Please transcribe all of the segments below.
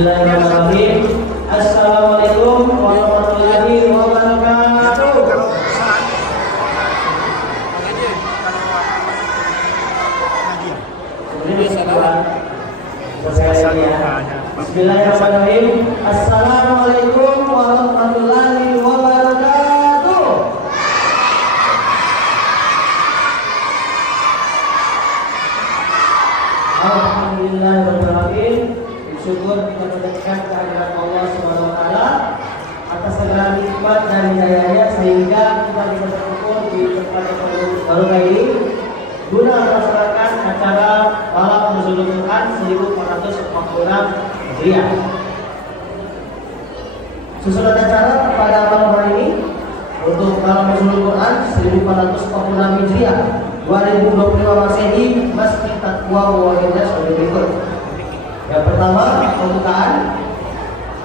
Bismillahirrahmanirrahim. Assalamualaikum warahmatullahi wabarakatuh. Bismillahirrahmanirrahim. Assalamualaikum warahmatullahi wabarakatuh. Alhamdulillahirrahmanirrahim. Syukur kita mendengarkan kehadiran Allah SWT atas segala nikmat dan hidayahnya sehingga kita bisa berkumpul di tempat yang baru ini guna melaksanakan acara malam Nuzulul Quran 1446 Hijriah. Susunan acara pada malam hari ini untuk malam Nuzulul Quran 1446 Hijriah 2025 Masehi Masjid Taqwa Muhammadiyah sebagai berikut. Yang pertama, pembukaan.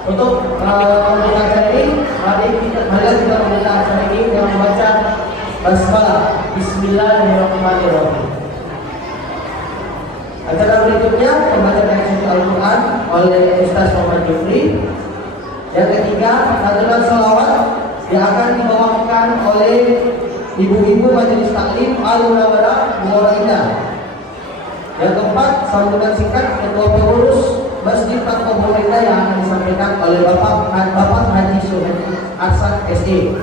Untuk membuka acara ini, marilah kita membuka acara ini dengan membaca basmalah. Bismillahirrahmanirrahim. Acara berikutnya pembacaan ayat suci Al-Quran oleh Ustaz Muhammad Jufri. Yang ketiga, santunan salawat yang akan dibawakan oleh ibu-ibu Majelis Taklim Al-Munawwarah Muwaidah. Yang keempat, sambutan singkat Ketua Pengurus Masjid Taqwa Muhammadiyah yang akan disampaikan oleh Bapak Haji Suhaidi Arsyad SE.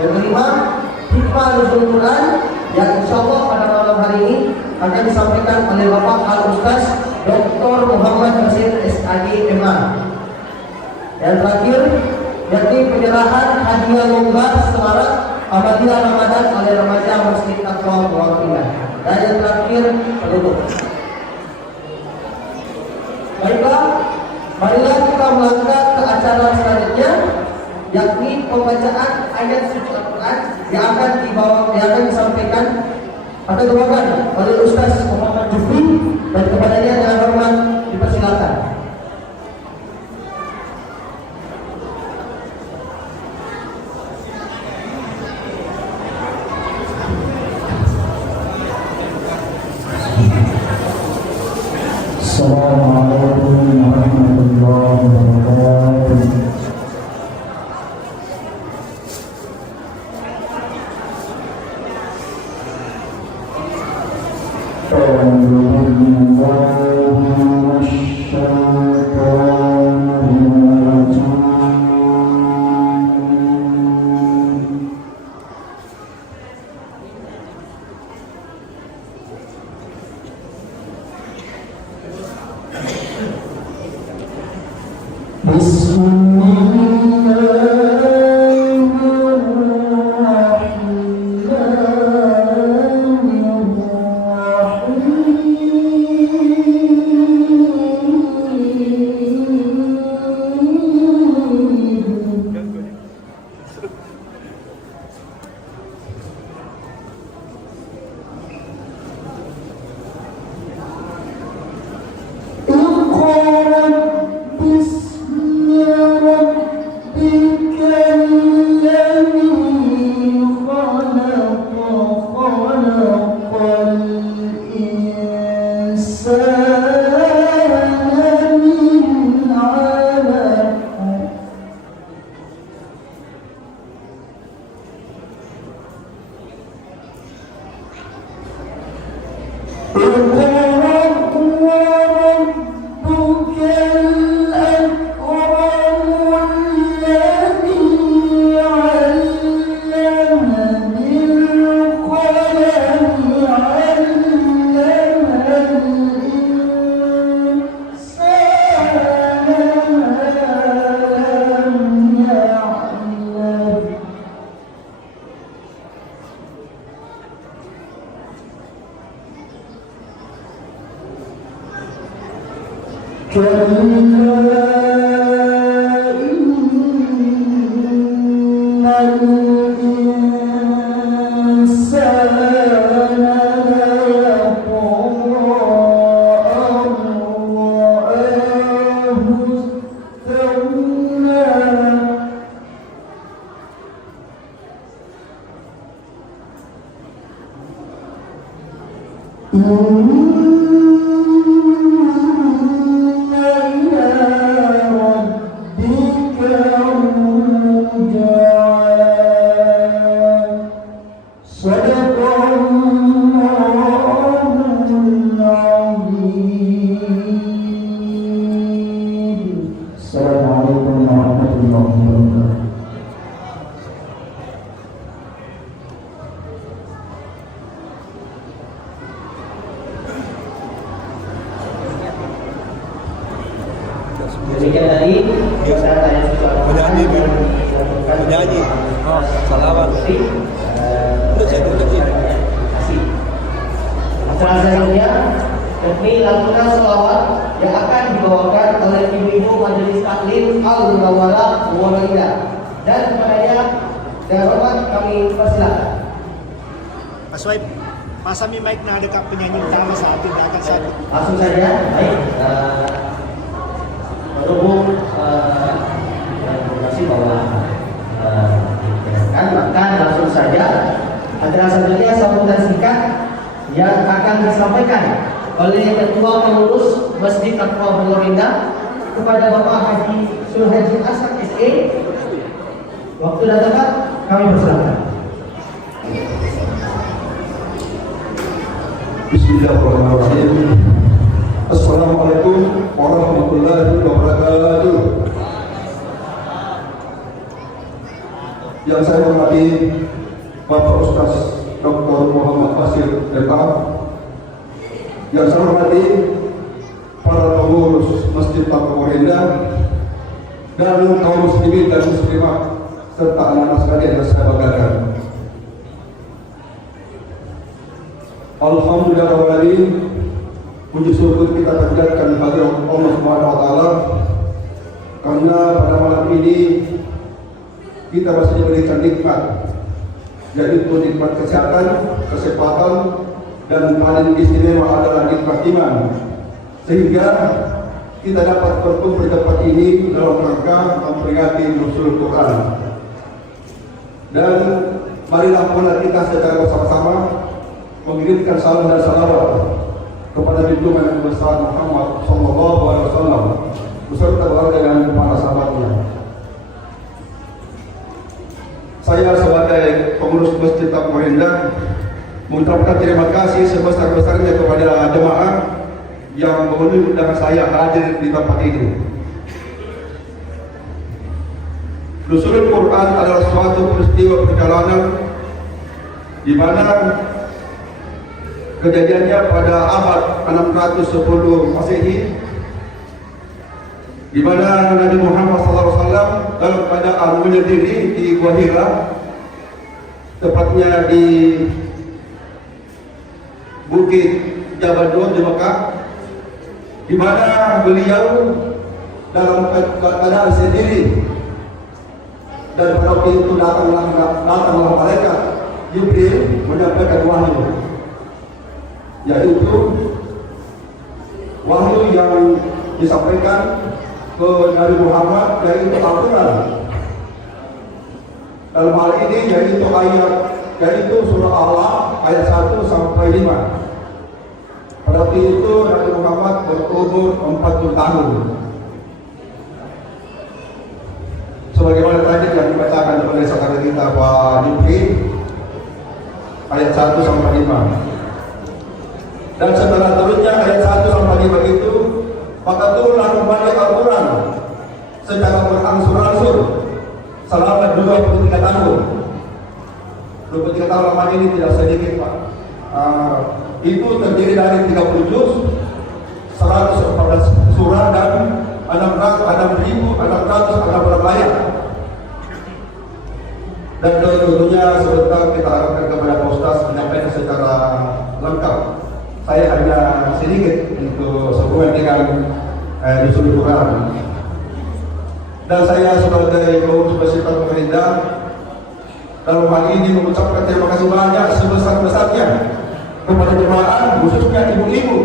Yang kelima, hikmah Nuzulul Quran yang insyaallah pada malam hari ini akan disampaikan oleh Bapak Al-Ustaz Dr. Muhammad Hasin SAG MA. Yang terakhir, yakni penyerahan hadiah lomba semarak apabila Ramadan oleh remaja Masjid Taqwa Muhammadiyah. Dan yang terakhir, penutup. Baiklah, marilah kita melangkah ke acara selanjutnya, yakni pembacaan ayat suci Al-Quran yang akan disampaikan atau dibawakan oleh Ustaz Muhammad Jufri, dan kepadanya dengan hormat dipersilakan. Assalamualaikum warahmatullahi wabarakatuh. إِنَّ Acara selanjutnya yakni lantunan selawat yang akan dibawakan oleh ibu-ibu Majelis Taklim Al-Munawarah Muhammadiyah, dan kepadanya dengan hormat kami persilakan. Pak Swaib, pasami mic na dekat penyanyi utama saat ini akan satu. Langsung saja, baik. Berhubung informasi bahwa maka langsung saja acara selanjutnya sambutan singkat yang akan disampaikan oleh Ketua Pengurus Masjid Taqwa Pondok Indah kepada Bapak Haji Sulhaji Asad SE. Waktu dan tempat kami persilakan. Bismillahirrahmanirrahim. Assalamualaikum warahmatullahi wabarakatuh. Yang saya hormati Bapak Ustaz Dr. Muhammad Fasir Depah, yang saya hormati para pengurus Masjid Taqwa Indah dan kaum muslimin dan muslimat serta anak-anak sekalian yang saya banggakan. Alhamdulillahirrahmanirrahim. Puji syukur kita panjatkan bagi Allah Subhanahu wa taala karena pada malam ini kita masih diberikan nikmat, yaitu nikmat kesehatan, kesempatan, dan paling istimewa adalah nikmat iman, sehingga kita dapat berkumpul di tempat ini dalam rangka memperingati Nuzul Quran. Dan marilah kita secara bersama-sama mengirimkan salam dan salawat kepada junjungan Nabi besar Muhammad Sallallahu Alaihi Wasallam beserta keluarga dan para sahabatnya. Saya sebagai pengurus Masjid Taqwa Indah mengucapkan terima kasih sebesar-besarnya kepada jemaah yang memenuhi undangan saya hadir di tempat ini. Nuzulul Quran adalah suatu peristiwa perjalanan di mana kejadiannya pada abad 610 Masehi, di mana Nabi Muhammad SAW dalam keadaan menyendiri di Gua Hira, tepatnya di Bukit Jabal Nur di Mekah, di mana beliau dalam keadaan sendiri, dan pada waktu itu datanglah malaikat Jibril menyampaikan wahyu, yaitu wahyu yang disampaikan ke Nabi Muhammad, yaitu Al-Quran. Dalam hal ini yaitu surah Allah ayat 1 sampai 5. Pada waktu itu Nabi Muhammad berumur 40 tahun. Sebagaimana tadi yang dibacakan oleh saudara kita Pak Jibril, ayat 1 sampai 5. Dan setelah turunnya ayat 1 sampai 5 itu, maka turunlah kembali Al-Quran secara berangsur-angsur selama 23 tahun. 23 tahun lama ini tidak sedikit, Pak. Itu terdiri dari 30 juz, 114 surah, dan 6.616 ayat. Dan tentunya sebentar kita harapkan kepada Pak Ustaz menyampaikan secara lengkap. Saya hanya sedikit untuk sehubungan dengan Nuzul Quran. Dan saya sebagai pengurus Masjid Taqwa Indah dalam hal ini mengucapkan terima kasih banyak sebesar-besarnya kepada jemaah, khususnya ibu-ibu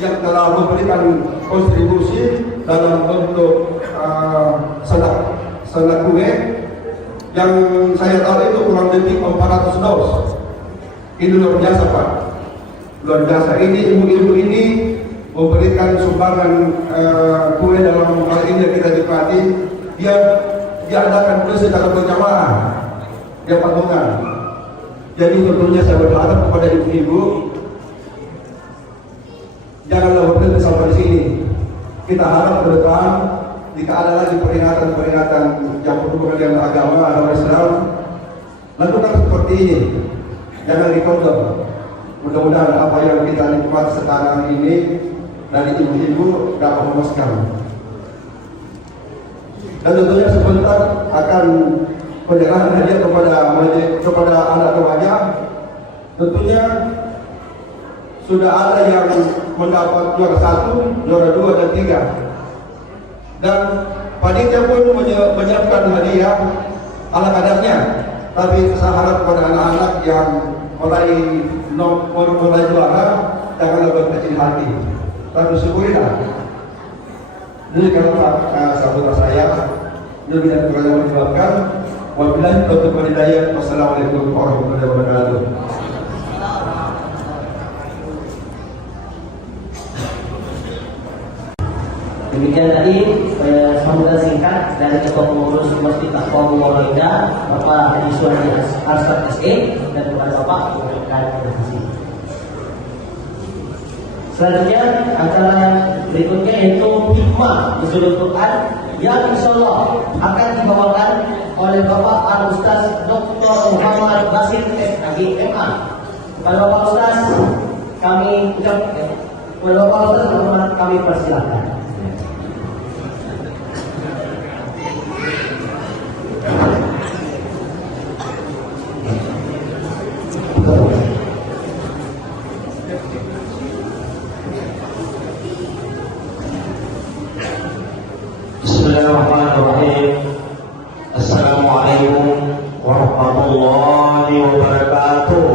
yang telah memberikan kontribusi dalam bentuk sanak kue yang saya tahu itu kurang lebih 400 dos. Ini luar biasa, Pak. Luar biasa. Ini ibu-ibu ini memberikan sumbangan kue dalam hal ini yang kita nikmati. Dia adakan kue secara berjamaah, dia patungan. Jadi tentunya saya berharap kepada ibu-ibu, janganlah berhenti sampai di sini. Kita harap ke depan jika ada lagi peringatan-peringatan yang berhubungan dengan agama atau Islam, lakukan seperti ini. Jangan dikondom. Mudah-mudahan apa yang kita nikmat sekarang ini dari ibu-ibu dapat memuaskan. Dan tentunya sebentar akan penyerahan hadiah kepada anak remaja. Tentunya sudah ada yang mendapat juara 1, juara 2 dan 3. Dan panitia pun menyiapkan hadiah ala kadarnya. Tapi saya harap kepada anak-anak yang mulai juara jangan lebih kecil hati. Tapi syukurilah. Ini kalau sahabat saya lebih dan kurang yang menyebabkan. Wabillahi taufiq wal hidayah. Wassalamualaikum warahmatullahi wabarakatuh. Demikian tadi sambutan singkat dari Ketua Pengurus Masjid Taqwa Muwaida Bapak Haji Suhadi Arsyad SE dan kepada Bapak memberikan presentasi. Selanjutnya acara yang berikutnya yaitu hikmah Nuzulul Quran yang insyaallah akan dibawakan oleh Bapak Al-Ustaz Dr. Muhammad Basir SAG MA. Kepada Bapak Ustaz kami persilahkan. Bismillahirrahmanirrahim. Assalamualaikum warahmatullahi wabarakatuh.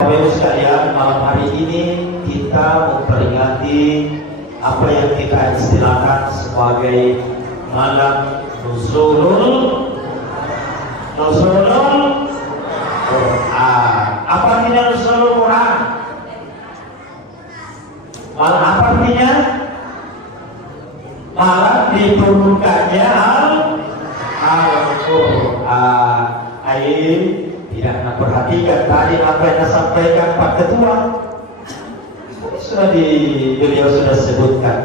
Bapak sekalian, malam hari ini kita memperingati apa yang kita istilahkan sebagai malam Nuzulul Quran. Apa artinya Nuzulul Quran? Malam apa artinya? Malam diturunkannya Al-Quran. Tidak perhatikan tadi apa yang disampaikan Pak Ketua. Beliau sudah sebutkan.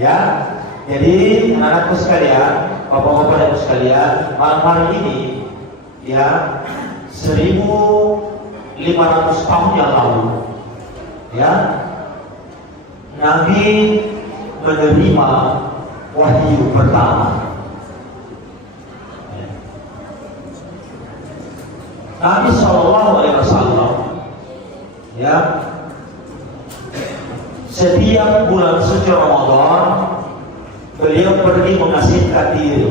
Ya, jadi anak-anakku sekalian, bapak-bapak dan ibu sekalian, malam hari ini ya 1500 tahun yang lalu ya Nabi menerima wahyu pertama. Nabi SAW ya setiap bulan suci Ramadan beliau pergi mengasihkan diri.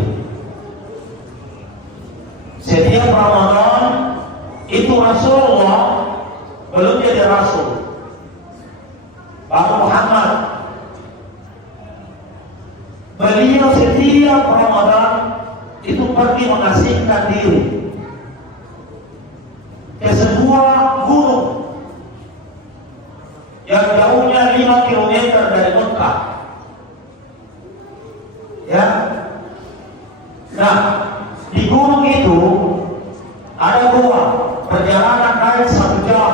Setiap Ramadan itu Rasulullah belum jadi Rasul. Bapak Muhammad beliau setiap Ramadan itu pergi mengasihkan diri ke sebuah gunung yang jauhnya 5 km dari Mekah. Ya. Nah, di gunung itu ada gua, perjalanan naik 1 jam.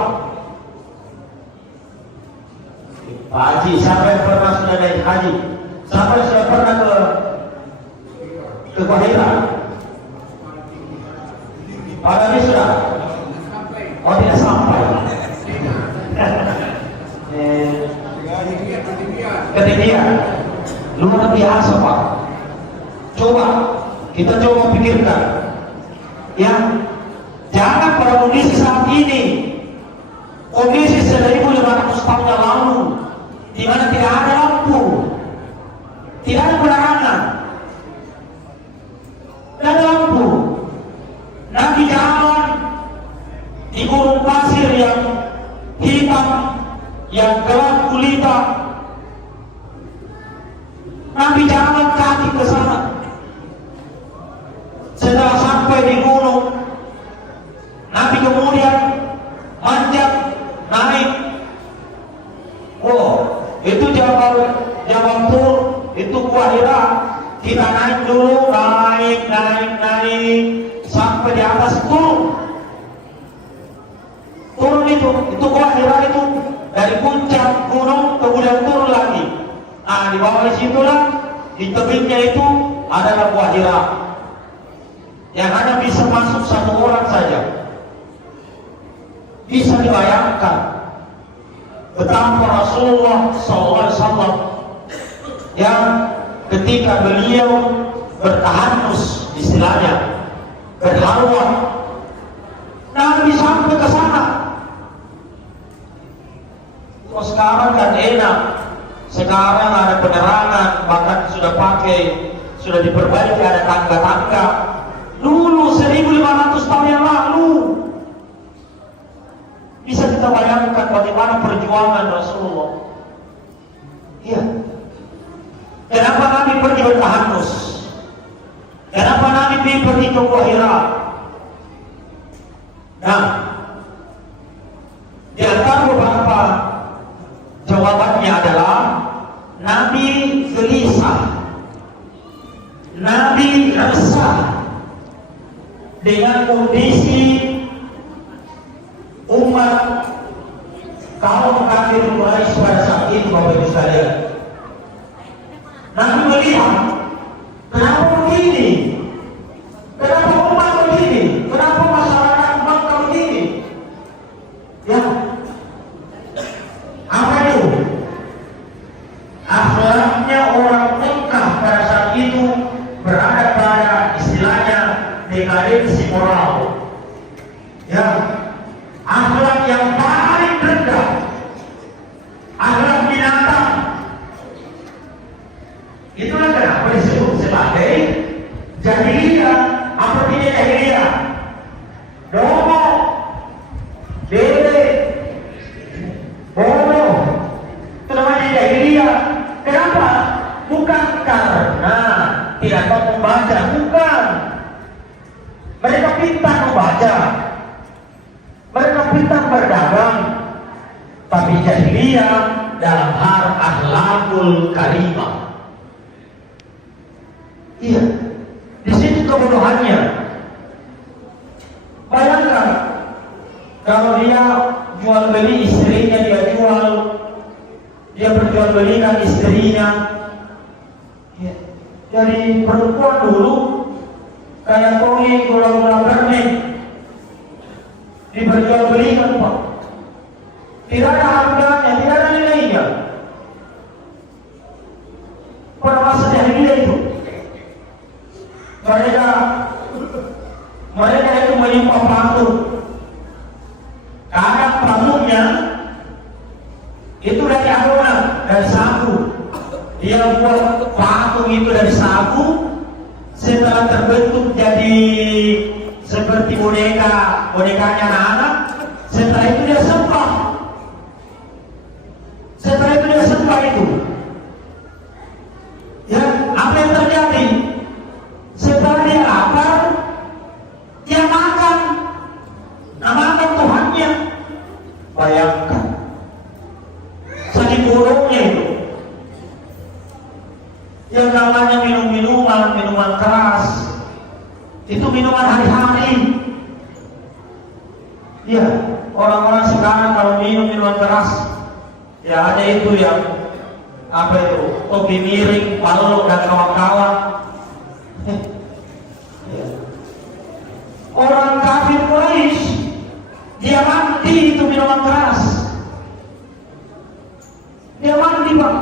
Pak Haji, siapa yang pernah sudah naik haji? Siapa yang sudah pernah ke Bahira? Pak Haji sudah? Oh, tidak sampai. Ketinggian luar biasa, Pak. Coba kita pikirkan, ya, jangan pada kondisi saat ini, kondisi 1500 tahun yang lalu, di mana tidak ada lampu, tidak ada penerangan, tidak ada lampu. Nabi jalan di gunung pasir yang hitam, yang gelap gulita. Nabi jalan kaki ke sana. Setelah sampai di gunung, Nabi kemudian manjat naik. Oh, itu Jabal Tur, itu Gua Hira. Kita naik dulu, naik sampai di atas turun itu Gua Hira itu dari puncak gunung kemudian turun lagi. Nah, di bawah situlah di tebingnya itu adalah Gua Hira yang hanya bisa masuk 1 orang saja. Bisa dibayangkan betapa Rasulullah SAW yang ketika beliau bertahanus, istilahnya berhalwat, Nabi sampai ke sana. Kalau sekarang kan enak, sekarang ada penerangan, bahkan sudah diperbaiki, ada tangga-tangga. Dulu 1500 tahun yang lalu, bisa kita bayangkan bagaimana perjuangan Rasulullah. Iya. Kenapa Nabi pergi bertahanus? Kenapa Nabi pergi ke Gua Hira? Nah, di antara beberapa jawabannya adalah Nabi gelisah, Nabi resah dengan kondisi umat kaum kafir Quraisy pada saat itu, Bapak Ibu sekalian. Nabi melihat, kenapa begini? Kenapa umat begini? Kenapa masyarakat bangsa begini? Ya, apa itu? Akhlaknya orang Mekah pada saat itu berada pada istilahnya dekadensi moral. Ya, akhlak yang paling rendah, akhlak binatang. Itulah kenapa disebut sebagai jahiliyah. Apa artinya jahiliyah? Domo, dede, bodoh, itu namanya jahiliyah. Kenapa? Bukan karena tidak tahu membaca, bukan. Mereka pintar membaca, mereka pintar berdagang, tapi jahiliyah dalam hal akhlakul karimah. Iya, di situ kebodohannya. Bayangkan kalau dia jual beli istrinya, dia berjual belikan istrinya. Ya. Jadi perempuan dulu kayak koi gula-gula permen diperjual belikan, Pak. Tidak ada harganya, tidak ada nilainya. Pada masa jahiliyah itu mereka itu menyembah patung. Kadang patungnya itu dari adonan, dari sagu. Dia buat patung itu dari sagu, setelah terbentuk jadi seperti bonekanya anak-anak. Setelah itu dia sembah. Itu. Ya, apa yang terjadi? Setelah dia lapar, dia makan Tuhannya. Bayangkan, saking bodohnya itu. Yang namanya minuman keras, itu minuman hari-hari. Ya, orang-orang sekarang kalau minum minuman keras, ya ada itu yang apa itu, topi miring, balok dan kawan-kawan. Orang kafir Quraisy, dia mandi itu minuman keras. Dia mandi, Pak.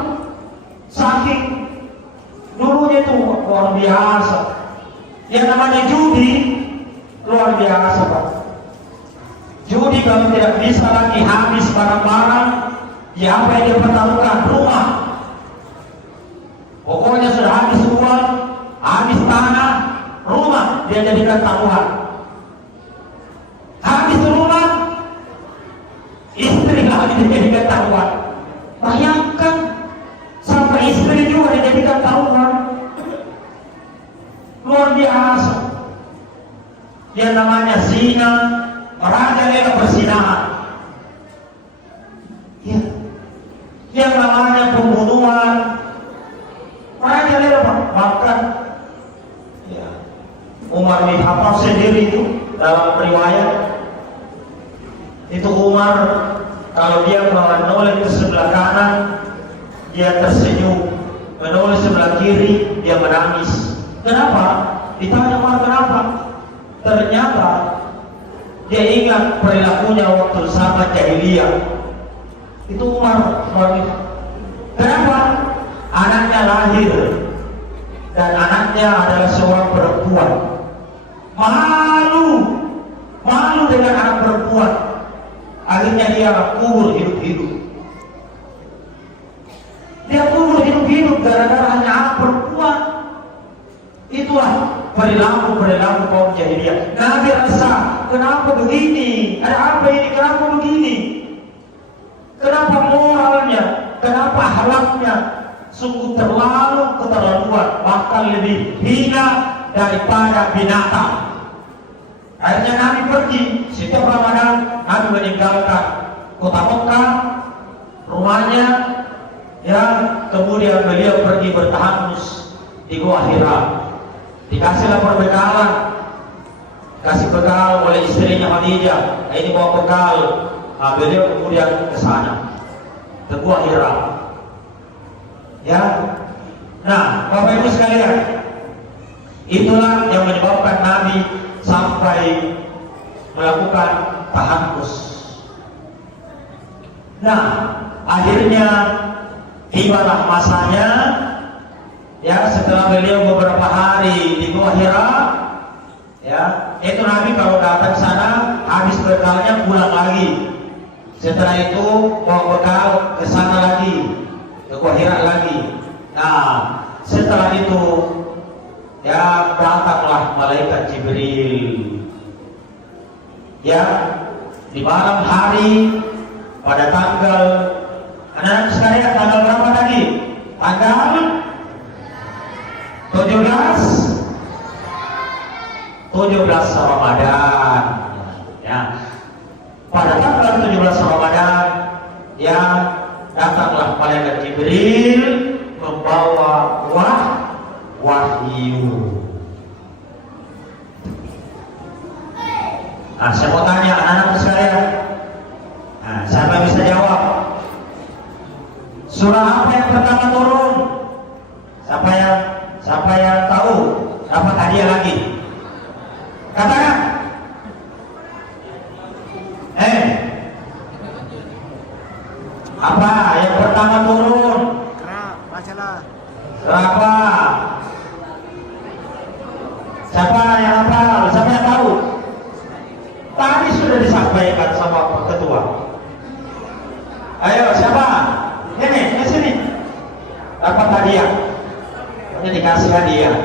Saking dulunya itu luar biasa. Yang namanya judi luar biasa, Pak. Judi kalau tidak bisa lagi habis barang-barang, ya apa yang dia pertaruhkan? Rumah. Pokoknya sudah habis uang, habis tanah, rumah dia jadikan taruhan. Habis rumah, istri lagi dijadikan taruhan. Bayangkan, sampai istri juga dijadikan taruhan. Luar biasa. Yang namanya zina, merajalela perzinahan. Ya. Yang namanya pembunuhan, merajalela bahkan. Ya. Umar bin Khattab sendiri itu dalam riwayat itu Umar kalau dia menoleh ke sebelah kanan dia tersenyum, menoleh sebelah kiri dia menangis. Kenapa? Ditanya Umar kenapa? Ternyata dia ingat perilakunya waktu sahabat jahiliyah. Itu Umar. Kenapa? anaknya lahir dan anaknya adalah seorang perempuan. Malu dengan anak perempuan. Akhirnya dia kubur hidup-hidup. Dia kubur hidup-hidup gara-gara hanya anak perempuan. Itulah perilaku kaum jahiliyah. Nabi rasa, kenapa begini? Ada apa ini? Kenapa begini? Kenapa moralnya? Kenapa akhlaknya? Sungguh terlalu keterlaluan, bahkan lebih hina daripada binatang. Akhirnya Nabi pergi setiap Ramadan. Nabi meninggalkan kota Mekah, rumahnya, ya, kemudian beliau pergi bertahanus di Gua Hira. Dikasihlah perbekalan, kasih bekal oleh istrinya Khadijah. Ini bawa bekal. Nah, beliau kemudian ke sana, ke Gua Hira. Ya, nah, Bapak Ibu sekalian, itulah yang menyebabkan Nabi sampai melakukan tahanus. Nah, akhirnya tibalah masanya. Ya, setelah beliau beberapa hari di Gua Hira, ya, itu Nabi kalau datang sana habis bekalnya pulang lagi. Setelah itu bawa bekal ke sana lagi, ke Gua Hira lagi. Nah, setelah itu ya datanglah malaikat Jibril. Ya, di malam hari pada tanggal, anak-anak sekalian, tanggal berapa tadi? Tanggal 17 Ramadan. Ya. Pada tanggal 17 Ramadan, ya, datanglah malaikat Jibril membawa wahyu. Nah, saya mau tanya anak-anak sekalian. Nah, siapa bisa jawab? Surah apa yang pertama turun? Siapa yang tahu? Dapat hadiah lagi. Katakan. Apa yang pertama turun? Bacalah. Surah apa? Siapa yang hafal? Siapa yang tahu? Tadi sudah disampaikan sama Pak Ketua. Ayo, siapa? Ini, ke sini. Dapat hadiah. Ini dikasih hadiah.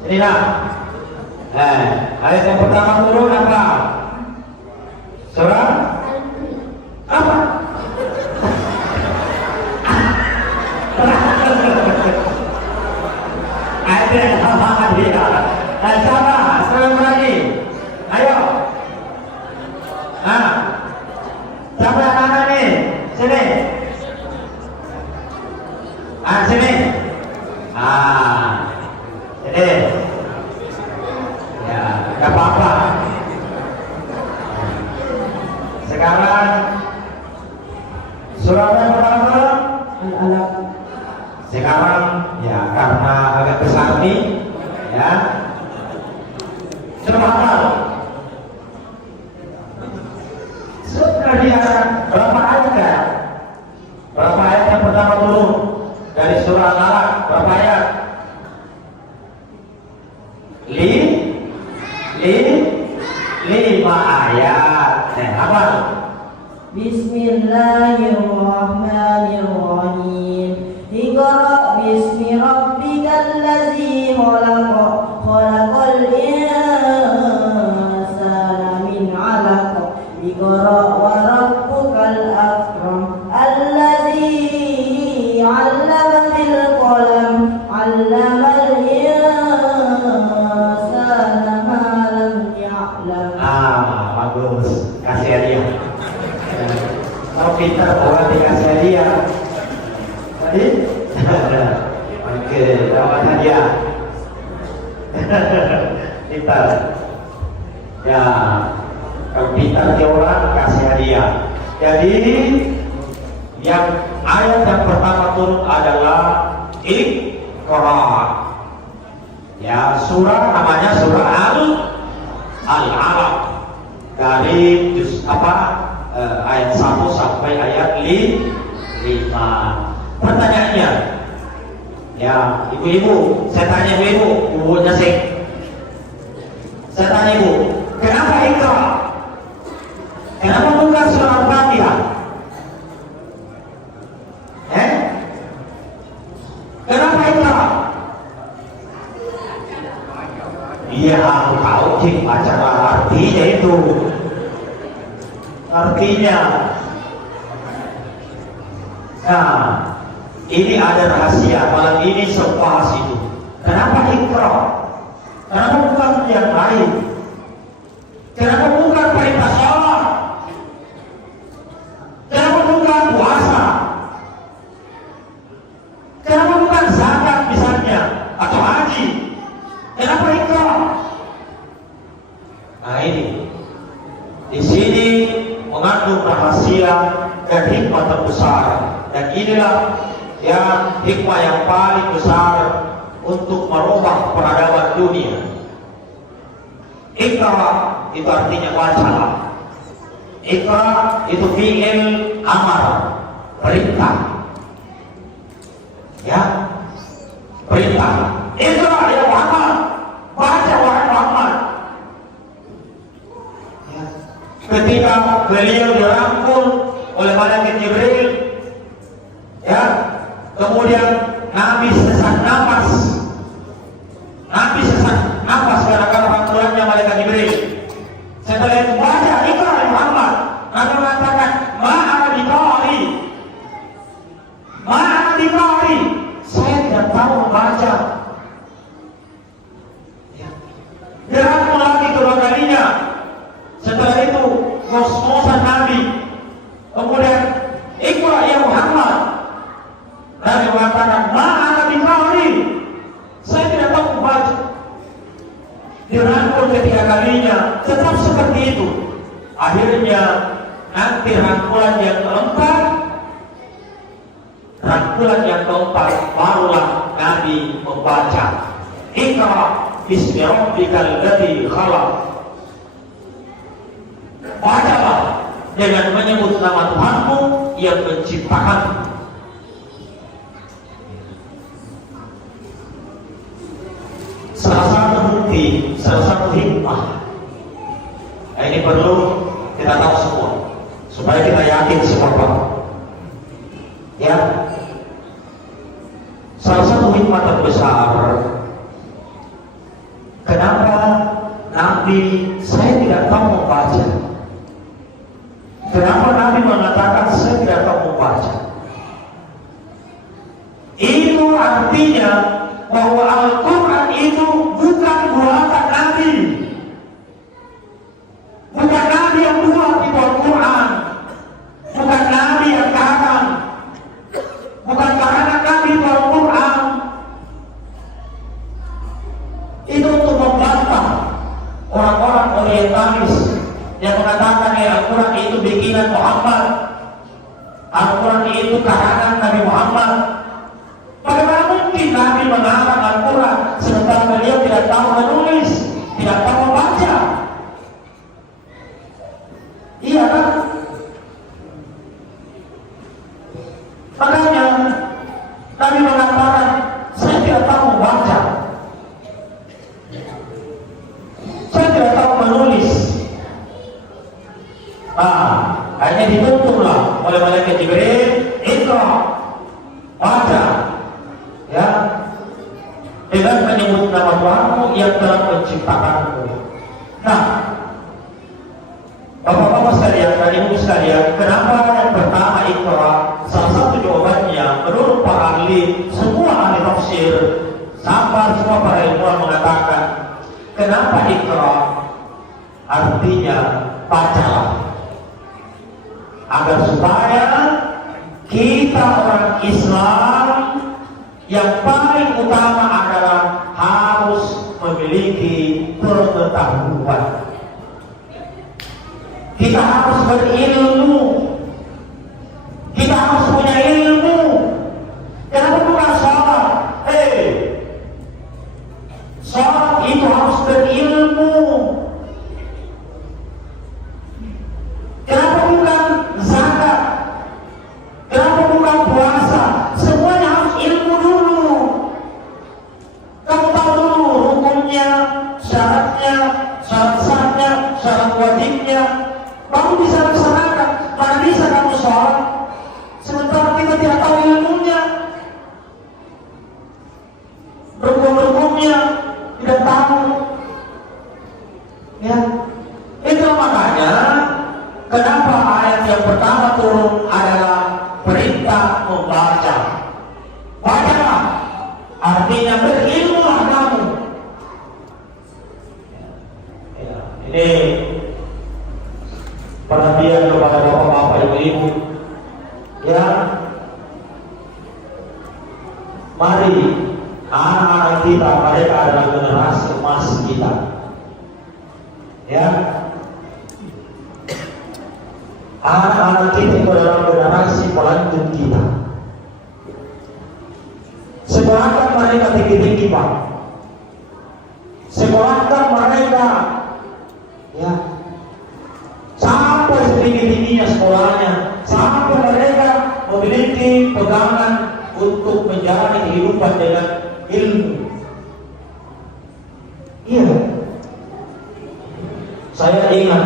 Sini nak. Ayat yang pertama turun apa? Surah apa? Ayat yang sama hadiah. Siapa? Sekali lagi. Ayo. Siapa yang mana nih? Sini. Sini. Sini. Ya, gak apa-apa. Sekarang surah yang pertama Al-Alaq. Sekarang ya karena agak besar nih, ya. Sudah hafal? Sudah dia berapa ayat ya? Berapa ayat yang pertama turun dari surah Al-Alaq? Berapa ayat? 5 ayat. Apa? Bismillahirrahmanirrahim. Iqra bismi rabbikal ladzi khalaq. Khalaqal insana min 'alaq. Iqra wa rabbukal akram. Alladzi 'allama bil qalam. 'Allamal insana ma lam ya'lam. Bagus. Kasih hadiah. Kalau pintar orang dikasih hadiah. Tadi? Oke, dapat hadiah. Pintar. Ya, kalau pintar dia orang kasih hadiah. Jadi yang ayat yang pertama turun adalah Iqra. Ya, surah namanya surah Al-Alaq. Dari ayat 1 sampai ayat 5. Pertanyaannya, ya ibu-ibu, saya tanya ibu-ibu, ibunya saya tanya ibu, kenapa Iqra? Kenapa bukan surah Al-Fatihah? Kenapa Iqra? Iya, aku tahu sih acara artinya itu. Artinya, nah, ini ada rahasia. Malam ini sebahas itu. Kenapa Iqra? Kenapa bukan yang lain? Kenapa bukan perintah sholat? Kenapa bukan puasa? Kenapa bukan zakat misalnya atau haji? Kenapa Iqra? Nah ini, di sini mengandung rahasia dan hikmah terbesar, dan inilah yang hikmah yang paling besar untuk merubah peradaban dunia. Iqra itu artinya bacalah. Iqra itu fi'il amar, perintah. Ya, perintah. Iqra ya Muhammad, baca wahai Muhammad. Ya. Ketika beliau dirangkul oleh malaikat Jibril, ya, kemudian Nabi sesak nafas. Nabi sesak nafas gara-gara rangkulannya malaikat Jibril. Setelah itu baca Iqra ya Muhammad. Nabi mengatakan, ma'ana biqari. Ma'ana biqari. Saya tidak tahu membaca. Ya. Dirangkul lagi kedua kalinya. Setelah itu ngos-ngosan Nabi. Kemudian Iqra ya Muhammad. Nabi mengatakan, ma'ana biqari. Saya tidak tahu membaca. Dirangkul ketiga kalinya, tetap seperti itu. Akhirnya nanti rangkulan yang keempat barulah Nabi membaca Iqra bismi rabbikal ladzi khalaq. Bacalah dengan menyebut nama Tuhanmu yang menciptakan. Salah satu bukti, salah satu hikmah. Nah, ini perlu kita tahu semua supaya kita yakin semua Pak. Ya, salah satu hikmah terbesar. Kenapa Nabi saya tidak tahu membaca? Kenapa Nabi mengatakan saya tidak tahu membaca? Itu artinya bahwa Al-Quran itu bukan buatan Nabi. Bukan Nabi yang buat itu Al-Quran. Bukan Nabi yang karang. Bukan karangan Nabi itu Al-Quran. Itu untuk membantah orang-orang orientalis yang mengatakan Al-Quran itu bikinan Muhammad. Al-Quran itu karangan Nabi Muhammad. Bagaimana mungkin Nabi mengarang Al-Quran sementara beliau tidak tahu menulis, tidak tahu membaca? Iya kan? Makanya Nabi mengatakan saya tidak tahu membaca, saya tidak tahu menulis. Akhirnya dituntunlah oleh malaikat Jibril, Iqra, baca. Ya, dengan menyebut nama Tuhanmu yang telah menciptakanmu. Nah, bapak-bapak sekalian dan ibu sekalian, kenapa yang pertama Iqra? Salah satu jawabannya menurut para ahli, semua ahli tafsir, sampai semua para ilmuwan mengatakan, kenapa Iqra? Artinya bacalah, agar supaya kita orang Islam yang paling utama adalah harus memiliki pengetahuan. Kita harus berilmu. Kita harus punya ilmu. Kenapa bukan sholat? Sholat itu harus berilmu. Kenapa bukan zakat? Kenapa bukan puasa? pertama turun adalah perintah membaca. Bacalah, artinya berilmulah kamu. Ya, ini perhatian kepada bapak-bapak, ibu-ibu. Ya, mari anak-anak kita, mereka adalah generasi emas kita. Ya, anak-anak kita itu adalah generasi pelanjut kita. Sekolahkan mereka tinggi-tinggi, Pak. Sekolahkan mereka, ya, sampai setinggi-tingginya sekolahnya, sampai mereka memiliki pegangan untuk menjalani kehidupan dengan ilmu. Iya, saya ingat,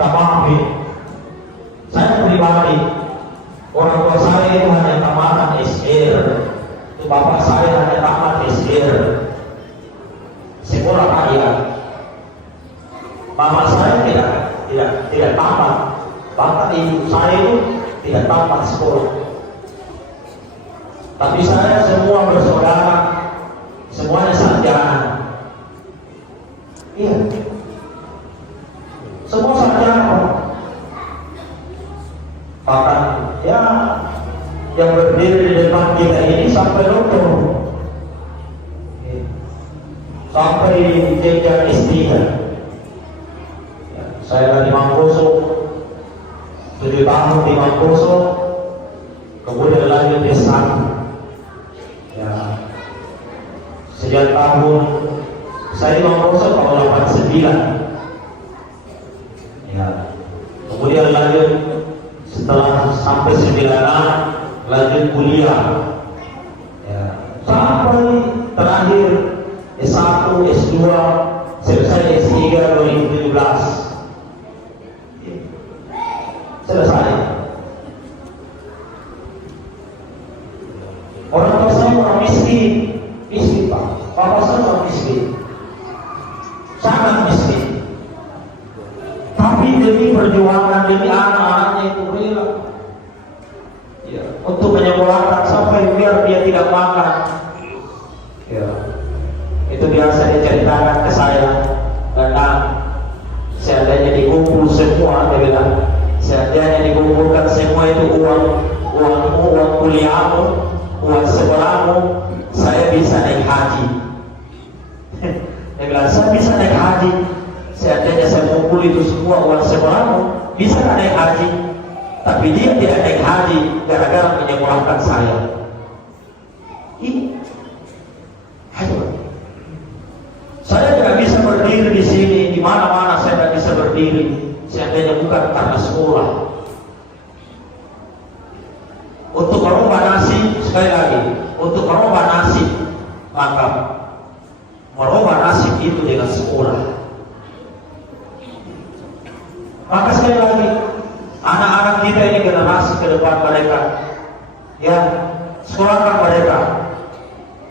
tak maaf, saya pribadi, orang tua saya itu hanya tamatan SR, itu bapak saya hanya tamat SR, sekolah rakyat. Mama saya tidak tamat, bahkan ibu saya itu tidak tamat sekolah. Tapi saya semua bersaudara, semuanya sarjana. Iya, semua sarjana. Bahkan ya yang berdiri di depan kita ini sampai doktor, sampai jenjang S3. Ya, saya dari Mangkuso 7 tahun di Mangkuso, kemudian lanjut S1. Ya, sejak tahun saya di Mangkuso tahun 89. Ya, kemudian lanjut setelah sampai 96 lanjut kuliah, ya, sampai terakhir S1, S2, selesai S3 2017. Selesai. Orang tua saya orang miskin, Pak. Bapak saya orang miskin, sangat miskin. Tapi demi perjuangan, demi anak-anaknya itu rela, ya, untuk menyekolahkan sampai biar dia tidak makan. Ya, itu biasa diceritakan ke saya, karena seandainya dikumpul semua, dia bilang, seandainya dikumpulkan semua itu uangmu, uang kuliahmu, uang sekolahmu, saya bisa naik haji. Dia bilang, saya bisa naik haji. Seandainya saya kumpul itu semua uang sekolahmu, bisa naik haji. Tapi dia tidak naik haji gara-gara menyekolahkan saya. Ini, saya tidak bisa berdiri di sini, di mana-mana saya tidak bisa berdiri. Seandainya bukan karena sekolah. Untuk merubah nasib, sekali lagi, untuk merubah nasib, maka merubah nasib itu dengan sekolah. Maka sekali lagi, anak-anak kita ini generasi ke depan mereka, ya, sekolahkan mereka,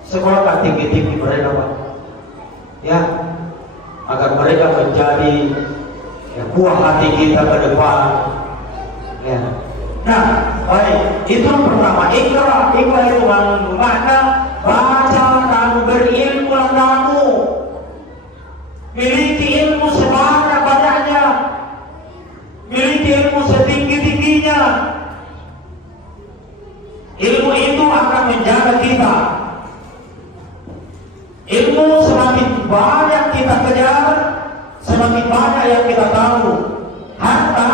sekolahkan tinggi-tinggi mereka, Pak, ya, agar mereka menjadi, ya, buah hati kita ke depan, ya. Nah, baik, itu yang pertama. Ikra itu makna baca, kamu berilmu, kamu miliki ilmu sebanyak-banyaknya, miliki ilmu setinggi-tingginya. Ilmu itu akan menjaga kita. Ilmu semakin banyak kita kejar, semakin banyak yang kita tahu. Harta,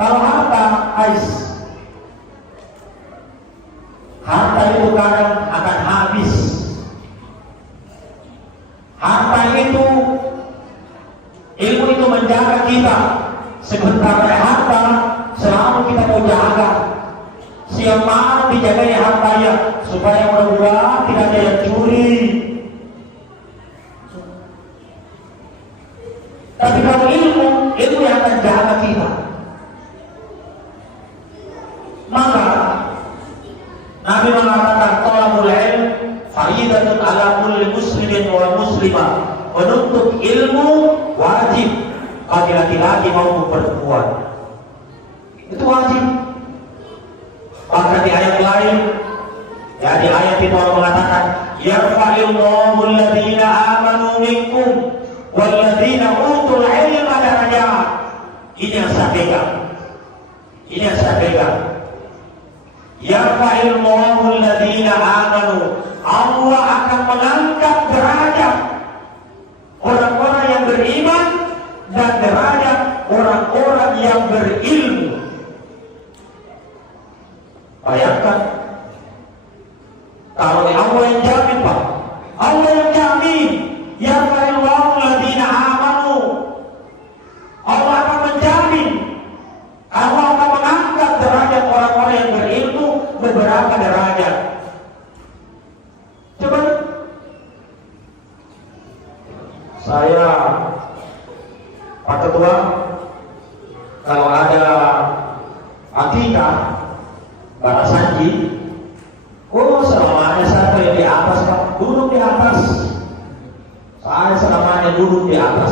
kalau harta ais, harta itu kadang akan habis. Harta itu, ilmu itu menjaga kita. Sementara harta selalu kita mau jaga. Siapa dijaganya hartanya, supaya mudah-mudahan tidak ada yang curi. Tapi kalau ilmu yang akan jaga kita. Maka Nabi mengatakan talabul ilm faridatun ala kulli muslimin wa muslimah. Menuntut ilmu wajib bagi laki-laki maupun perempuan. Itu wajib. Bahkan di ayat lain, ya di ayat itu Allah mengatakan, yarfa'illahu alladhina amanu minkum walladhina utul ilma darajat. Ini yang saya pegang. Ini yang saya pegang. Yarfa'illahu alladhina amanu. Allah akan mengangkat derajat orang-orang yang beriman dan derajat orang-orang yang berilmu. Bayangkan, kalau Allah yang jamin, Pak, Allah yang jamin, yarfa'illahu alladhina amanu. Allah akan menjamin, Allah akan mengangkat derajat orang-orang yang berilmu beberapa derajat. Coba, saya, Pak Ketua, kalau ada akikah Bapak Sanji, oh selama ada satu yang di atas, Pak, duduk di atas. Saya selamanya duduk di atas.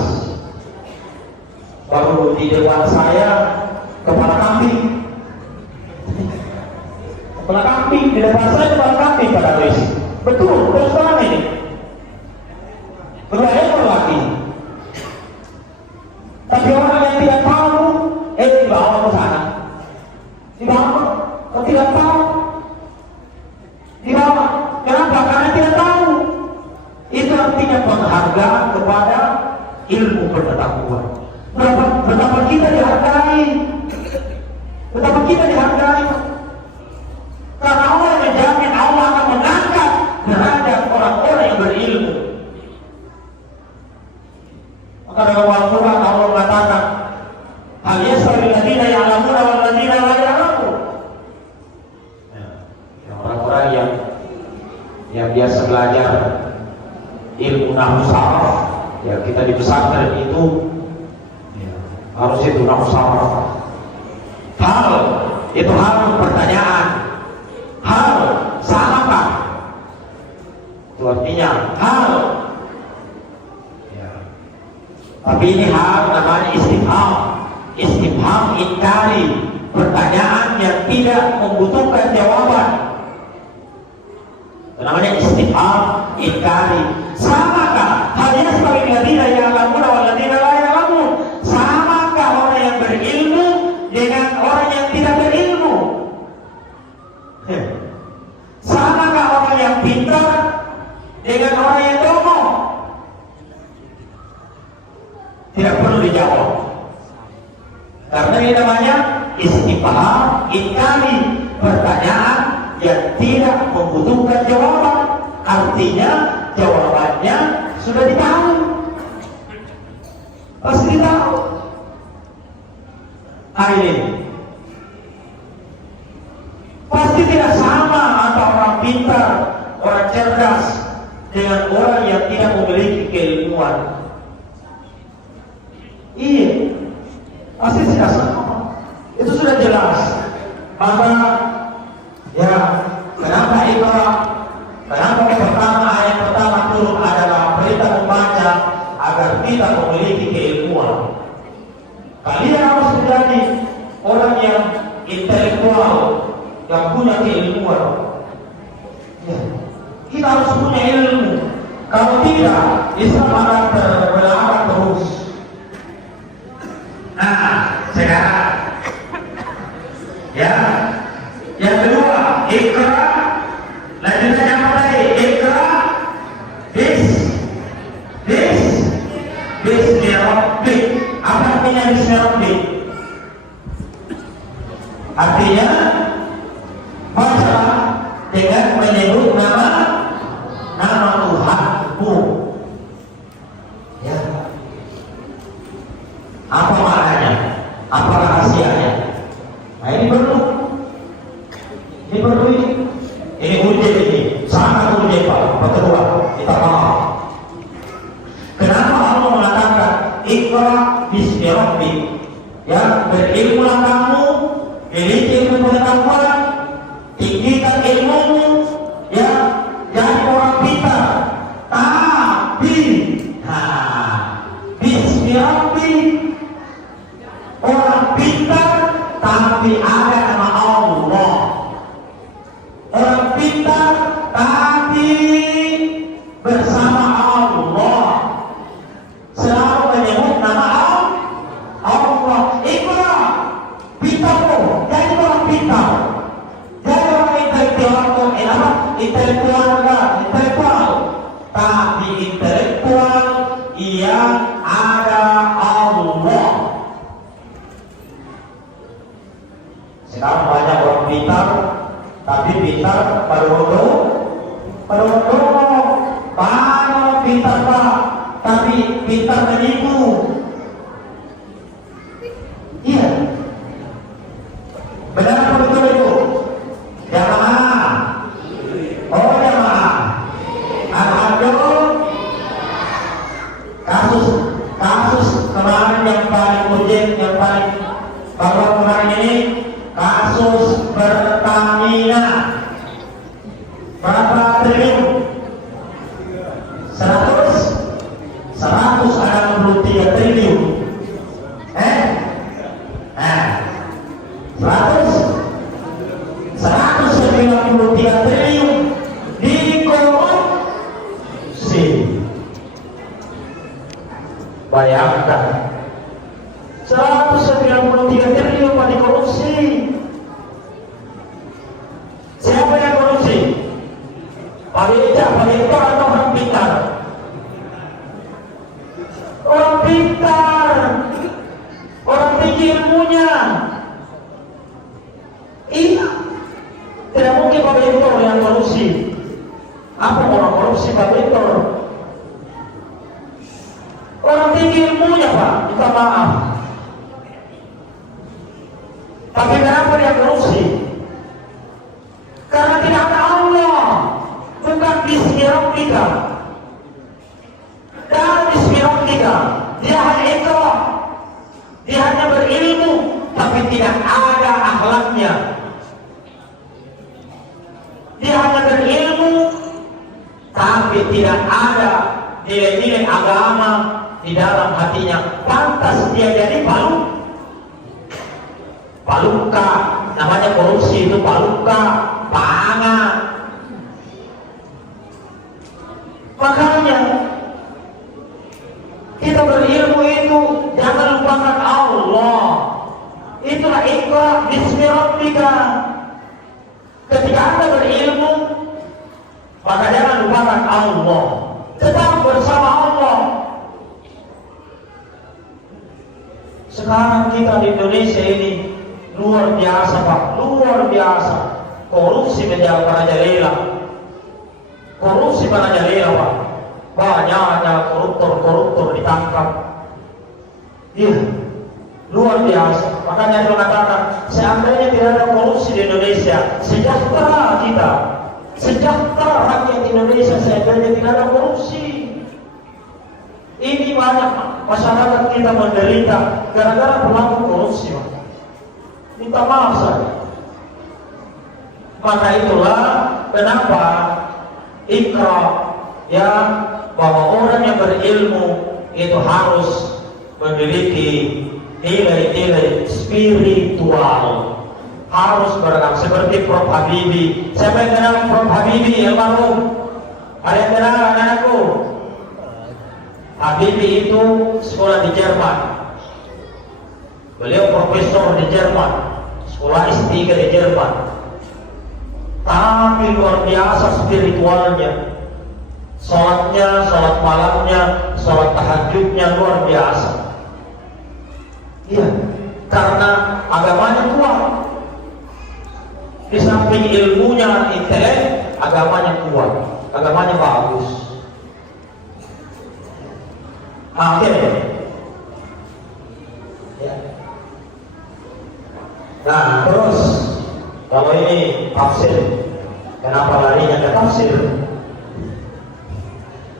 Baru di depan saya kepala kambing. Kepala kambing di depan saya, kepala kambing pada Resi. Betul, terus terang ini. Dua ekor lagi. Tapi orang yang tidak tahu, dibawa ke sana. Dibawa, kalau tidak tahu, dibawa. Kenapa? Karena tidak tahu. Itu artinya penghargaan kepada ilmu pengetahuan. Betapa kita dihargai. Betapa kita dihargai. Karena Allah menjamin, Allah akan mengangkat derajat orang-orang yang berilmu. Maka dalam Al-Quran Allah mengatakan, hal yastawi alladziina ya'lamuuna wal ladziina laa ya'lamuun. Orang-orang yang biasa belajar ilmu nahwu saraf, ya kita di pesantren itu harus itu nahwu saraf. Hal itu hal pertanyaan. Hal samakah? Itu artinya hal. Tapi ini hal namanya istifham. Istifham inkari, pertanyaan yang tidak membutuhkan jawaban. Itu namanya istifham inkari. Samakah? Hal yastawi alladziina ya'lamuuna wal ladziina laa ya'lamuun. Samakah orang yang berilmu dengan orang yang tidak berilmu? Samakah orang yang pintar dengan orang yang dongo? Tidak perlu dijawab. Karena ini namanya istifham inkari, pertanyaan yang tidak membutuhkan jawaban. Artinya jawabannya sudah ditahu. Pasti ditahu. Ini pasti tidak sama antara orang pintar, orang cerdas dengan orang yang tidak memiliki keilmuan. Iya, pasti tidak sama. Itu sudah jelas. Maka ya, kenapa Iqra? Kenapa pertama ayat pertama turun adalah perintah membaca agar kita memiliki keilmuan. Kalian harus menjadi orang yang intelektual, yang punya keilmuan. Ya, kita harus punya ilmu. Kalau tidak, Islam akan terbelakang terus. Nah, sekarang ya, yang kedua, Iqra. Lanjutkan yang tadi, Iqra bismi rabbik. Apa artinya bismi rabbik? Artinya baca dengan menyebut nama Tuhanmu. Ya. Apa maknanya? Apa rahasianya? Nah ini perlu. Ini ujian ini. Sangat ujian Pak. Kedua, kita paham. Kenapa Allah mengatakan Iqra bismi rabbik? Ya, berilmulah kamu, miliki ilmu pengetahuan, tinggikan ilmumu, ya, jadi orang pintar. Tapi, bismi rabbik, orang pintar, tapi intelektual yang ada Allah. Sekarang banyak orang pintar, tapi pintar pada waktu banyak orang pintar Pak, tapi pintar menipu. Iya, benar apa betul itu? Jamaah, oh jamaah, alhamdulillah. Kasus kemarin yang paling urgent, yang paling bahwa kemarin ini kasus Pertamina berapa triliun? 163 triliun. 193 triliun dikorupsi. Bayangkan 193 triliun dikorupsi. Siapa yang korupsi? Pak Eka atau orang pintar? Orang pintar, orang tinggi ilmunya. Iya, tidak mungkin Pak Eka yang korupsi. Apa orang korupsi Pak Eka? Orang tinggi ilmunya Pak, minta maaf. Tapi kenapa dia korupsi? Karena tidak ada Allah, bukan bismi rabbika. Dan bismi rabbika, dia hanya ikra, dia hanya berilmu, tapi tidak ada akhlaknya. Dia hanya berilmu, tapi tidak ada nilai-nilai agama di dalam hatinya. Pantas dia jadi paluka, namanya korupsi itu paluka, pangan. Makanya kita berilmu itu jangan lupakan Allah. Itulah ikra bismi rabbika. Ketika Anda berilmu, maka jangan lupakan Allah. Tetap bersama Allah. Sekarang kita di Indonesia ini luar biasa Pak, luar biasa. Korupsi menjadi merajalela. Korupsi merajalela Pak. Banyaknya koruptor ditangkap. Iya, luar biasa. Makanya dia mengatakan, seandainya tidak ada korupsi di Indonesia, sejahtera kita, sejahtera rakyat Indonesia seandainya tidak ada korupsi. Ini banyak masyarakat kita menderita gara-gara berlaku korupsi Pak. Minta maaf saja. Maka itulah kenapa ikra, ya, bahwa orang yang berilmu itu harus memiliki nilai-nilai spiritual, harus beragam seperti Prof. Habibie. Siapa yang kenal Prof. Habibie almarhum? Ada yang kenal anak-anakku? Habibie itu sekolah di Jerman. Beliau profesor di Jerman, sekolah S3 di Jerman. Tapi luar biasa spiritualnya. Sholatnya, sholat malamnya, sholat tahajudnya luar biasa. Iya, karena agamanya kuat. Di samping ilmunya, intelek, agamanya kuat, agamanya bagus. Oke. Ya. Nah, terus kalau ini tafsir, kenapa larinya ke tafsir?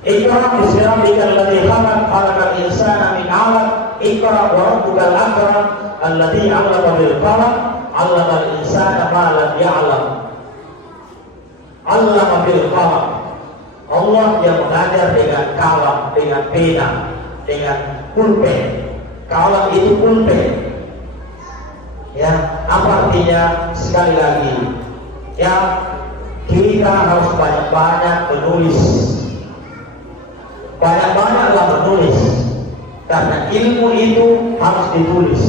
Iqra bismi rabbikal ladzi khalaqal insana min 'alaq. Iqra wa rabbukal akram alladzi 'allama bil qalam 'allamal insana ma lam ya'lam. 'Allama bil qalam. Allah yang mengajar dengan kalam, dengan pena, dengan pulpen. Kalam itu pulpen. Ya, apa artinya? Sekali lagi, ya, kita harus banyak-banyak menulis. Banyak-banyaklah menulis, karena ilmu itu harus ditulis.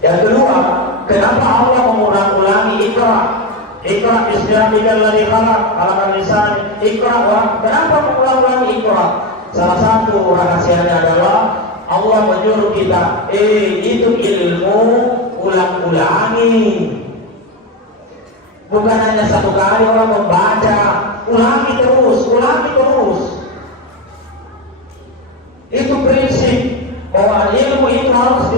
Yang kedua, kenapa Allah mengulang-ulangi ikra? Ikra bismi rabbikal ladzi khalaqal insana iqra. Kenapa mengulang-ulang iqra? Salah satu rahasianya adalah Allah menyuruh kita, itu ilmu ulang-ulangi. Bukan hanya satu kali orang membaca, ulangi terus. Itu prinsip bahwa ilmu itu harus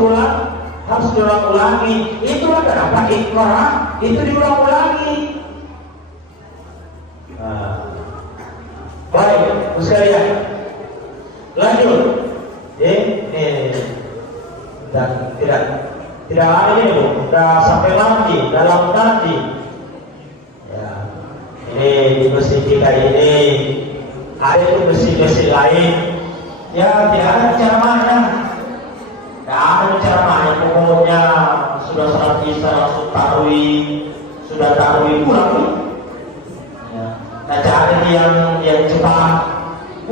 diulang-ulangi. Itulah kenapa iqra itu diulang-ulangi. Baik, sekalian. Lanjut. Dan tidak ada ini Bu, sudah sampai nanti dalam nanti. Ya, ini di besi kita ini ada itu besi-besi lain. Ya tidak ada ceramahnya. Tidak ada ceramahnya, pokoknya sudah salat isya langsung sudah tarawih pulang. Ya. Nah cari yang cepat.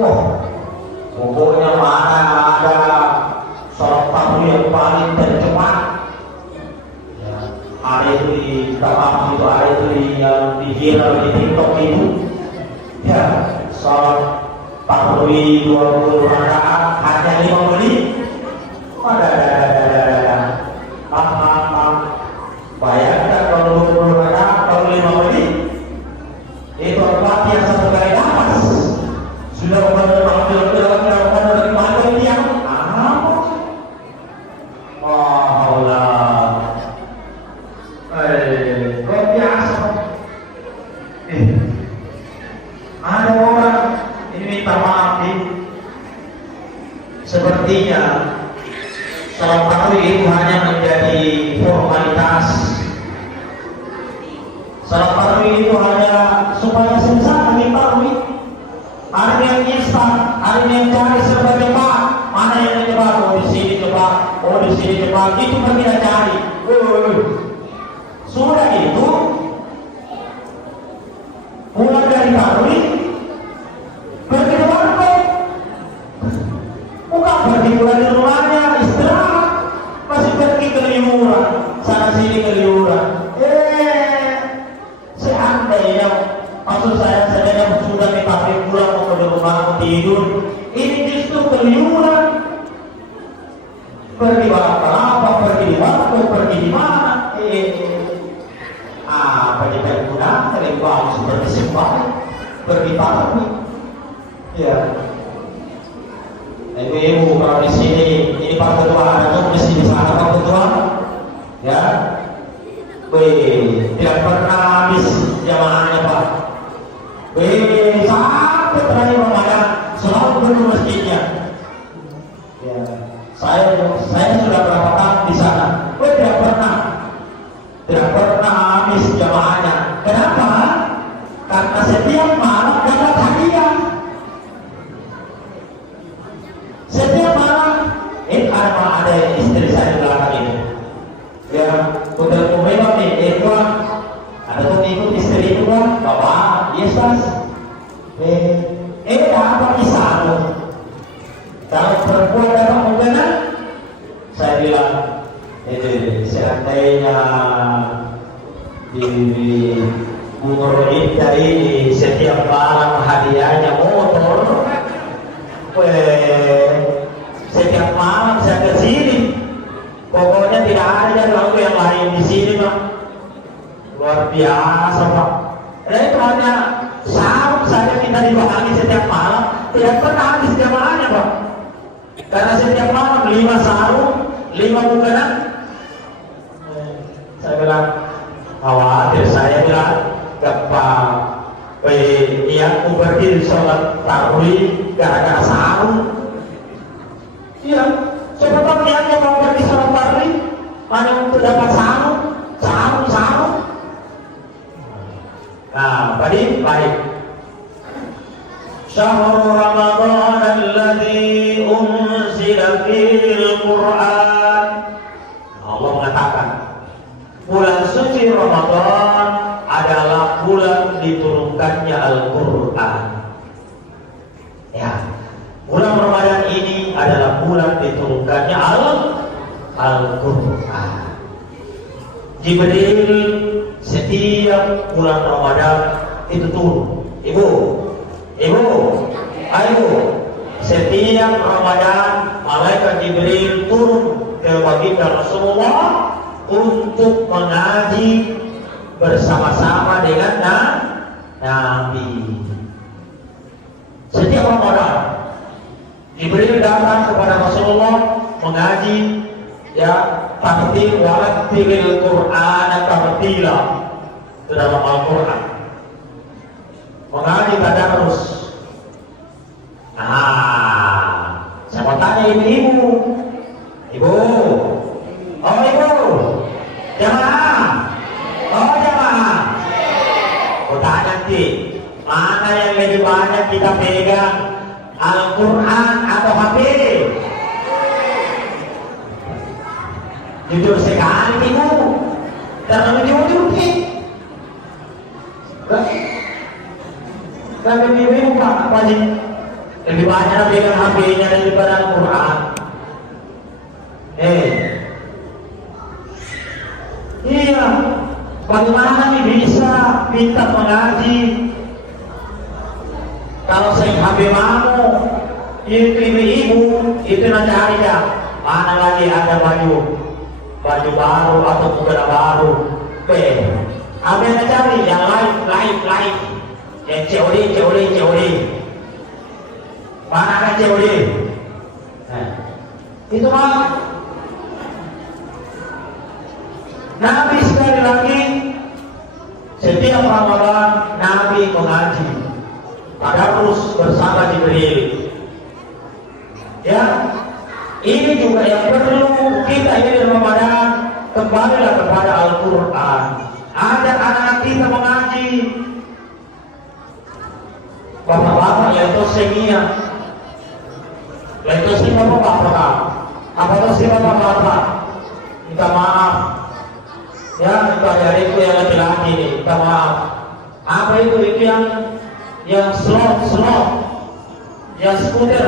Wah, pokoknya mana ada sholat tarawih yang paling tercepat. Ya. Ada itu di Tamam itu, ada itu di viral di TikTok itu. Ya, sholat tarawih 20 rakaat hanya 5 menit. Bayangkan kalau 20 rakaat kalau 5 menit itu obat yang satu kali nafas sudah mengambil dari mana dia? Allah, kok biasa? Ada orang ini minta maaf nih. Sepertinya salat tarawih itu hanya menjadi formalitas. Salat tarawih itu hanya supaya selesai di tarawih. Ada yang instan, ada yang cari serba cepat. Mana yang cepat? Oh di sini cepat, oh di sini cepat. Itu kan kita cari. Sudah itu mulai dari tarawih pergi ke warkop. Bukan pergi pulang di rumahnya istirahat, masih pergi keliuran sana sini keliuran. Seandainya maksud saya sudah dipakai pulang mau ke rumah mau tidur, ini justru keliuran. Pergi apa? Pergi di warkop, pergi di mana? Pergi berguna, terlibat seperti sembahyang, pergi tarawih. Ya. Ibu-ibu kalau di sini ini Pak Ketua ada tuh mesti di sana Pak Ketua, ya, tidak pernah habis jamaahnya Pak, sampai terakhir Ramadan selalu penuh masjidnya. Ya, saya sudah berapa tahun di sana, tidak pernah habis jamaahnya. Kenapa? Karena setiap malam dapat hadiah. Setiap malam ada istri saya di belakang ini. Ya, putra memang nih, ada tuh ikut istri itu kan, bapak, yes, apa kisah lo? Kalau perempuan datang mengena, saya bilang, seandainya di Bunur Indah ini setiap malam hadiahnya motor. Setiap malam saya ke sini, pokoknya tidak ada lagu yang lain di sini Pak. Luar biasa Pak. Itu hanya sarung saja kita dibagi setiap malam, tidak pernah habis jamaahnya Pak. Karena setiap malam 5 sarung, 5 mukena. Saya bilang khawatir, saya bilang gampang. Niatku pergi sholat tarawih gara-gara sarung. Iya, siapa tahu niatnya mau pergi sholat tarawih hanya untuk dapat sarung. Nah, baik. Syahrul Ramadan alladzi unzila fil Qur'an. Allah mengatakan bulan suci Ramadan adalah bulan diturunkannya Al-Quran. Ya, bulan Ramadan ini adalah bulan diturunkannya Al-Quran. Jibril setiap setiap bulan Ramadan itu turun. Ibu, ayo, setiap Ramadan malaikat Jibril turun ke baginda Rasulullah untuk mengaji bersama-sama dengan Nabi. Setiap Ramadan Jibril datang kepada Rasulullah mengaji tartil warattilil Qur'ana tartila itu dalam Al-Quran, mengaji tadarus. Saya mau tanya ibu, jamaah, aku tanya nanti, mana yang lebih banyak kita pegang, Al-Quran atau HP? Jujur sekali ibu, terlalu jujur nih. Tapi ibu apa sih? Lebih banyak pegang HP-nya daripada Al-Quran. Iya, bagaimana nih bisa pintar mengaji? Kalau saya HP mau, ibu itu nanti hari ya, mana lagi ada baju baru atau mukena baru. Apa yang cari? Yang live, yang COD. Mana kan COD? Itu mah Nabi sekali lagi setiap Ramadan Nabi mengaji tadarus bersama Jibril. Ya, ini juga yang perlu kita ini Ramadan kembalilah kepada Al-Quran. Ada anak kita mengaji, bapak-bapak yaitu semia, yaitu si bapak-bapak, apa itu si bapak-bapak? Minta maaf. Ya, itu ada itu yang laki-laki nih, minta maaf. Apa itu yang slot, yang skuter.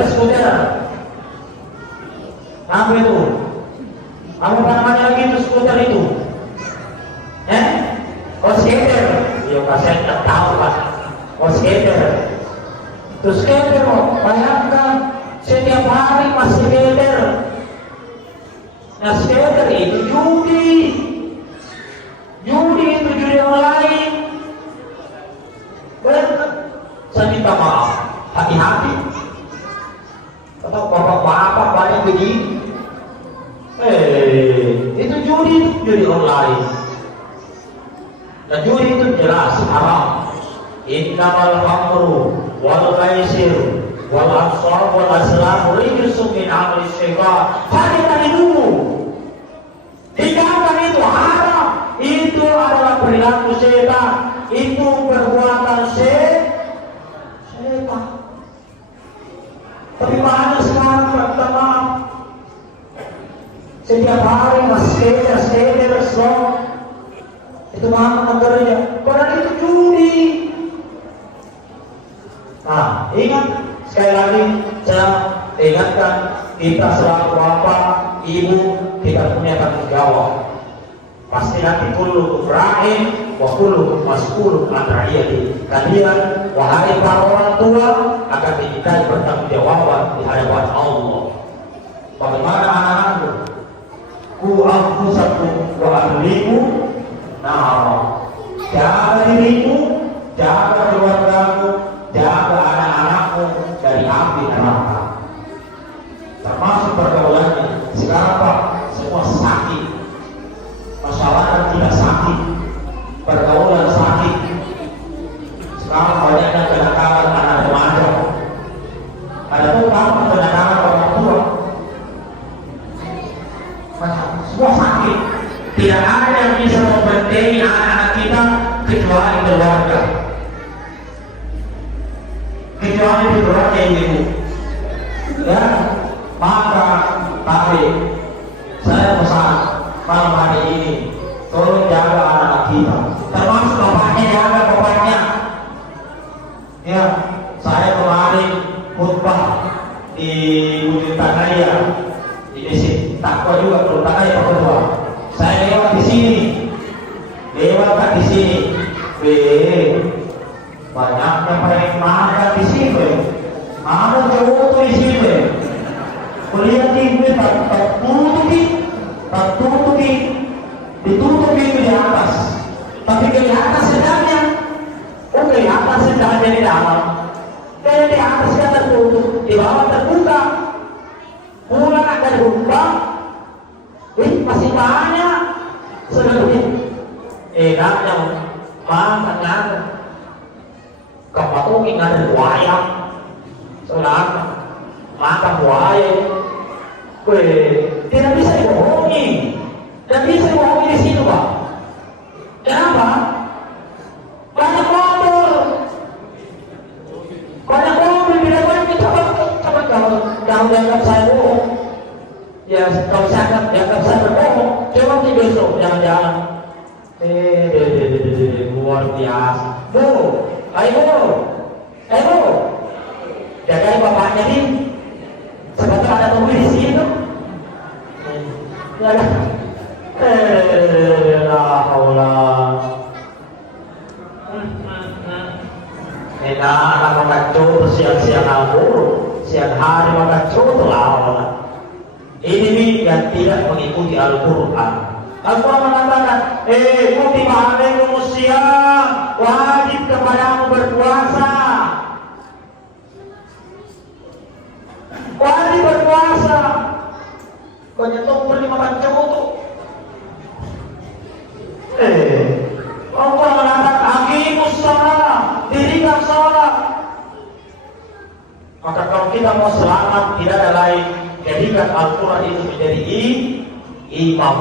Apa itu? Apa namanya lagi itu skuter itu? Skater. Iya, saya tidak tahu Pak. Skater. Itu skater, bayangkan setiap hari masih skater. Nah, skater itu judi itu judi online. Saya minta maaf, hati-hati. Atau bapak-bapak banyak begini. Itu judi online. Dan judi itu jelas haram. Innamal khamru wal maisir wal ansar wal azlam rijsun min amali syaitan. Fajtanibuhu. Dikatakan itu haram. Itu adalah perilaku setan. Itu perbuatan setan. Tapi mana sekarang pertama setiap hari skater slot itu mana negaranya? Padahal itu judi. Nah, ingat sekali lagi saya ingatkan kita selaku bapak, ibu kita punya tanggung jawab. Pasti nanti kullukum ra'in wa kullukum mas'ulun an ra'iyati. Kalian wahai para orang tua akan dimintai pertanggungjawaban di hadapan Allah. Bagaimana anak-anakmu? Ku anfusakum wa ahlikum. Jaga dirimu, jaga keluargamu, jaga anak-anakmu dari api neraka. Termasuk pergaulannya. Sekarang Pak, semua sakit. Masyarakat tidak sakit, pergaulan sakit. Sekarang banyaknya kenakalan anak remaja. Ada pun kamu kenakalan orang tua. Semua sakit. Tidak ada yang bisa membentengi anak-anak kita kecuali keluarga. Kecuali keluarga ibu. Ya, maka tarik. Saya pesan malam hari ini, tolong jaga anak kita. Termasuk bapaknya, jaga bapaknya. Ya, saya kemarin khutbah di Bukit Tanaya, di Mesir. Takwa juga kalau Tanaya khutbah. Saya lewat di sini, Banyaknya paling mahal di sini. Mahal jauh tuh di sini. Kuliah tinggi ditutupi itu di atas. Tapi kelihatan sedangnya, kelihatan sedangnya di dalam. Dan di atasnya tertutup, di bawah terbuka. Pulang akan dibuka. Masih banyak. Sebenarnya, enaknya makanya kapatukin ada buaya. Selama makan buaya, tidak bisa dibohongi. Dan bisa dibohongi di situ, Pak. Kenapa? Banyak motor. Banyak mobil bila banyak coba kalau dianggap saya bohong. Ya kalau saya dianggap saya berbohong, coba di besok jangan-jangan. Luar biasa. Ayo. Jagain bapaknya nih. Sebentar ada mobil di sini. Ya kan? Anak makan coto siang-siang siang hari makan coto lah. Ini nih yang tidak mengikuti Al-Quran. Al-Quran mengatakan, kutiba alaikumus syiyam, wajib kepadamu berpuasa. Wajib berpuasa. Banyak tumpul di makan coto. Allah mengatakan aqimus shalah, dirikan salat. Maka kalau kita mau selamat, tidak ada lain, jadikan Al-Quran itu menjadi imam.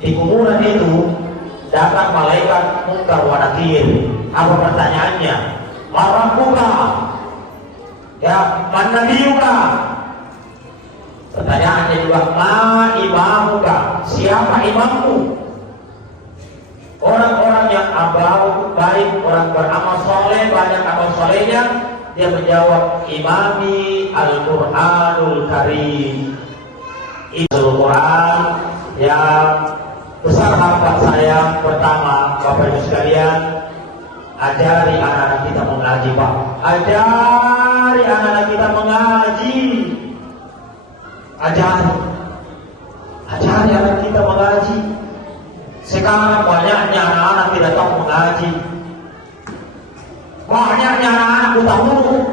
Di kuburan itu datang malaikat Munkar wa Nakir. Apa pertanyaannya? Marabuka, ya, man nabiyuka. Pertanyaannya juga, ma imamuka, siapa imammu? Orang-orang yang amal baik, orang beramal soleh, banyak amal solehnya, dia menjawab, imami Al-Quranul Karim. Al-Quran yang besar harapan saya pertama, Bapak Ibu sekalian, ajari anak-anak kita mengaji, Pak. Ajari anak-anak kita mengaji. Ajari anak kita mengaji. Sekarang banyaknya anak-anak tidak tahu mengaji. Banyaknya anak-anak buta huruf,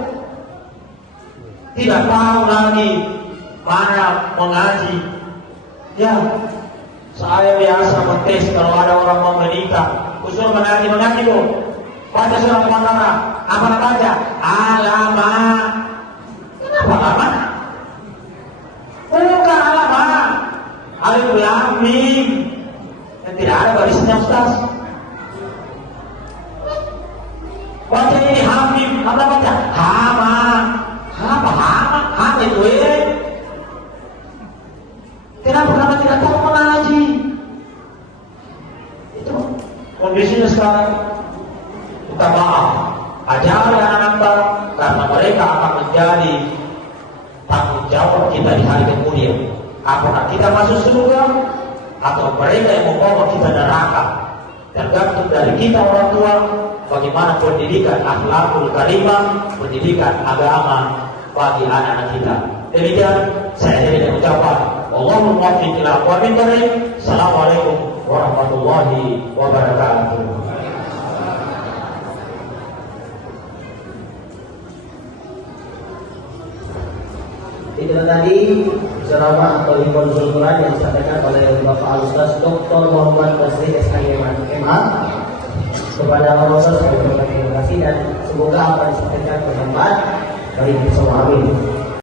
tidak tahu lagi mana mengaji. Ya, saya biasa mentes kalau ada orang mau menikah, usul mengaji bu. Baca surah Al-Baqarah, apa nak baca? Alamat. Kenapa alamat? Bukan alamat. Alif Lam Mim. Tidak ada barisnya Ustaz. Baca ini Hamim, apa baca? Hama. Apa hama? Hama itu Kenapa kamu tidak tahu mengaji? Itu kondisinya sekarang. Kita maaf, ajari anak-anak karena mereka akan menjadi tanggung jawab kita di hari kemudian. Apakah kita masuk surga atau mereka yang membawa kita neraka? Tergantung dari kita orang tua, bagaimana pendidikan akhlakul karimah, pendidikan agama bagi anak-anak kita. Demikian saya jadikan ucapan Allahumma muwaffiq ila aqwamit thoriq. Assalamualaikum warahmatullahi wabarakatuh. Itulah tadi ceramah atau konsul Quran yang disampaikan oleh Bapak Al-Ustaz Dr. Muhammad Basri SKM MA. Kepada Allah saya berterima kasih dan semoga apa yang disampaikan bermanfaat bagi kita semua. Amin.